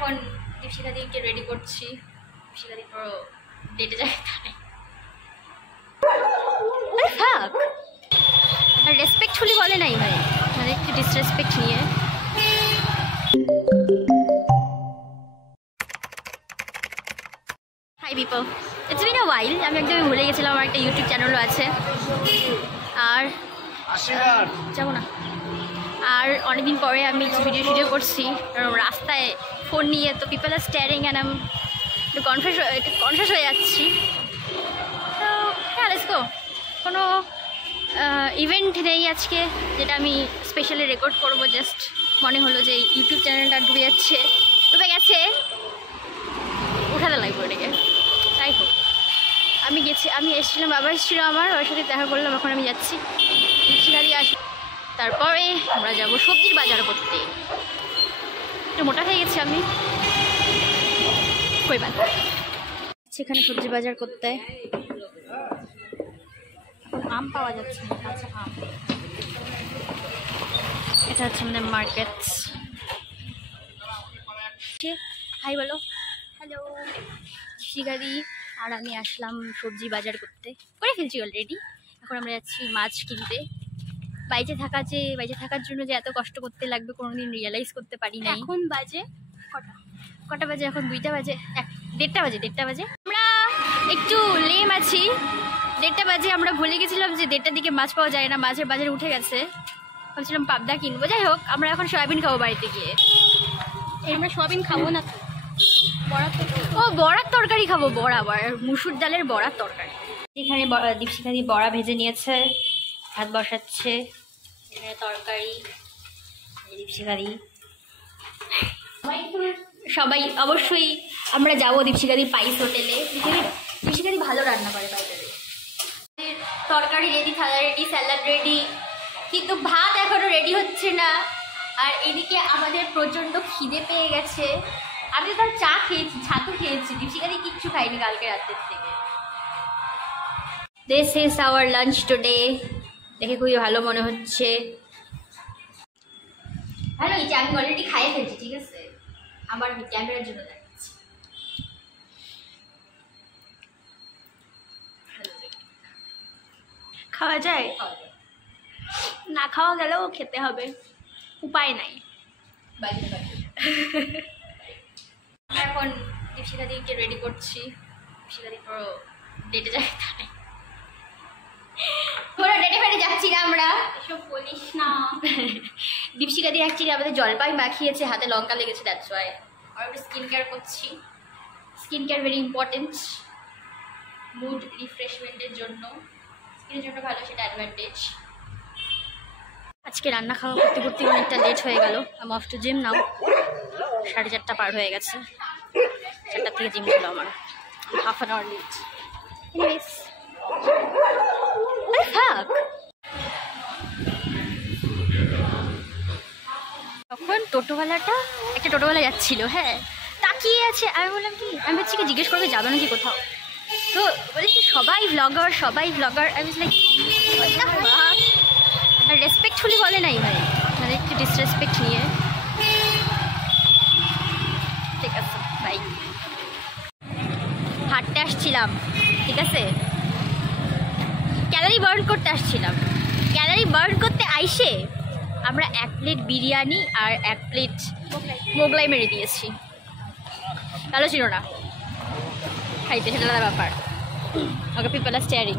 এখন দীপশিখাদিকে রেডি করছি। দীপশিখাদি পুরো ডেটে যায় তাই থাক, আর রেসপেক্টফুলি বলে নাই ভাই, মানে একটু ডিসরেসপেক্ট নিয়ে। হাই পিপল, ইটস বিন আ ওয়াইল। আমি একদমই ভুলে গেছিলাম আমার একটা ইউটিউব চ্যানেলও আছে, আর যাবো না। আর অনেকদিন পরে আমি ভিডিও করছি রাস্তায় ফোন নিয়ে, তো পিপল আর স্ট্যারিং অ্যান্ড আমি একটু কনফিউজ হয়ে যাচ্ছি। তো হ্যাঁ, লেটস গো। কোনো ইভেন্ট নেই আজকে যেটা আমি স্পেশালি রেকর্ড করবো, জাস্ট মনে হলো যে ইউটিউব চ্যানেলটা ডুবে গেছে, উঠাতে লাগবে ওটাকে। তাই হোক, আমি এসেছিলাম, বাবা এসেছিল, বাবার সাথে দেখা করলাম, এখন আমি যাচ্ছি দীপশিখাদি আসি, তারপরে আমরা যাব সবজির বাজার করতে। একটু মোটা হয়ে গেছি আমি, কইবার সেখানে সবজি বাজার করতে। আম পাওয়া যাচ্ছে, আচ্ছা আম। এটা হচ্ছে আমাদের মার্কেট। হাই বলো, হ্যালো। দীপশিখাদি আর আমি আসলাম সবজি বাজার করে ফেলছি অলরেডি। এখন আমরা যাচ্ছি মাছ কিনতে। বাইরে থাকার জন্য যে এত কষ্ট করতে লাগবে কোনোদিন রিয়েলাইজ করতে পারি না। এখন বাজে কটা বাজে? এখন 2টা বাজে, 1:30 বাজে। আমরা একটু লেম আছি, 1:30 বাজে। আমরা ভুলে গেছিলাম যে 1:30টার দিকে মাছ পাওয়া যায় না, মাছের বাজারে উঠে গেছে। ভাবছিলাম পাবদা কিনবো। যাই হোক, আমরা এখন সয়াবিন খাবো বাড়িতে গিয়ে। আমরা সয়াবিন খাবো না তো, বড়ার তরকারি খাবো। মুসুর ডালের বড়ার তরকারি। এখানে দীপশিখাদি বড়া ভেজে নিয়েছে, ভাত বসাচ্ছে, এখানে তরকারি। দীপশিখাদি সবাই অবশ্যই আমরা যাবো দীপশিখাদি পাইস হোটেলে। দীপশিখাদি ভালো রান্না করে বাইরে। তরকারি রেডি, থালা রেডি, স্যালাড রেডি, কিন্তু ভাত এখনো রেডি হচ্ছে না। আর এদিকে আমাদের প্রচণ্ড খিদে পেয়ে গেছে। আমি তো চা খেয়েছি, ছাতু খেয়েছি, দীপশিখাদি কিচ্ছু খাইনি কালকে রাতের থেকে। This is our lunch today. দেখে খুবই ভালো মনে হচ্ছে। ভালো এই যে আমি অলরেডি খাইয়ে ফেলছি, ঠিক আছে? আমার ক্যামেরার জন্য দেখাচ্ছি। খাওয়া যায়, না খাওয়া গেলেও খেতে হবে, উপায় নাই। এখন দীপশিখাদিকে রেডি করছি। দীপশিখাদি পুরো ডেটে যায় তাই পুরো ডেটে ফেটে যাচ্ছি না আমরা, এসব বলিস না। দীপশিখাদি অ্যাকচুয়ালি আমাদের জলপাই মাখিয়েছে, হাতে লঙ্কা লেগেছে, দ্যাটস ওয়াই। আর একটু স্কিন কেয়ার করছি। Skin care very important, mood রিফ্রেশমেন্টের জন্য, স্কিনের জন্য ভালো, সেটা অ্যাডভান্টেজ। আজকে রান্না খাওয়া করতে অনেকটা লেট হয়ে গেল। আমি অফ টু জিম নাও। 4:30 পার হয়ে গেছে। 4টা থেকে জিম ছিল আমার, half an hour late. Anyways, থাক। তখন একটা টোটোওয়ালা যাচ্ছিল, হ্যাঁ, তাকিয়ে আছে। আমি বললাম কি, আমি হচ্ছে কি জিজ্ঞেস করবে যাবে নাকি কোথাও, তো বলে কি সবাই ব্লগার। আমি লাইক রেসপেক্টফুলি বলে নাই ভাই, মানে একটু ডিসরেসপেক্ট নিয়ে। ঠিক আছে ভাই, হাঁটতে আসছিলাম, ঠিক আছে, ক্যালোরি বার্ন করতে আইসে আমরা 1 প্লেট বিরিয়ানি আর 1 প্লেট মোগলাই মেরে দিয়েছি। ভালো ছিল না খাইতে, সেটা আলাদা ব্যাপার। ওকে পিপল আর স্টেয়ারিং।